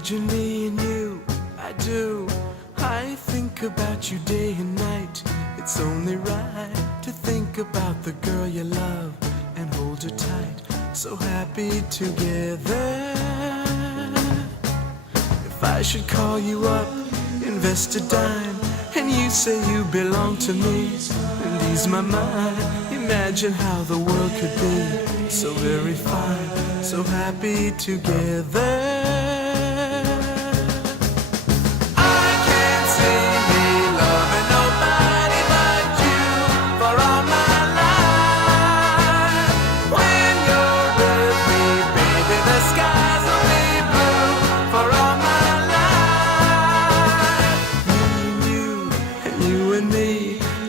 Imagine me and you, I do. I think about you day and night. It's only right to think about the girl you love and hold her tight. So happy together. If I should call you up, invest a dime, and you say you belong to me, and ease my mind. Imagine how the world could be so very fine, so happy together.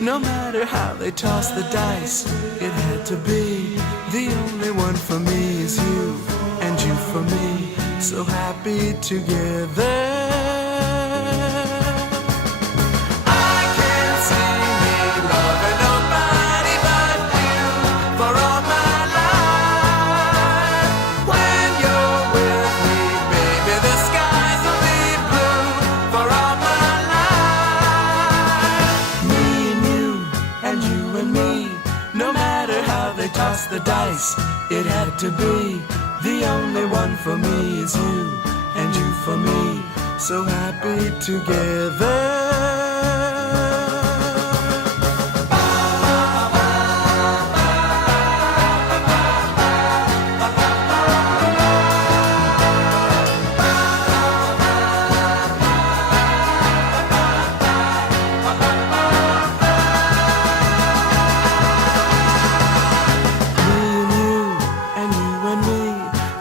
No matter how they toss the dice, it had to be. The only one for me is you, and you for me, so happy together. Toss the dice, it had to be. The only one for me is you, and you for me, so happy together.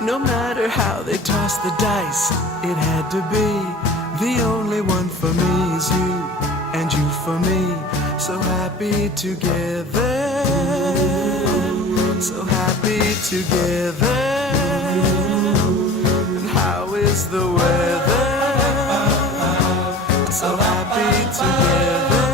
No matter how they toss the dice, it had to be. The only one for me is you, and you for me, so happy together. So happy together. And how is the weather? So happy together.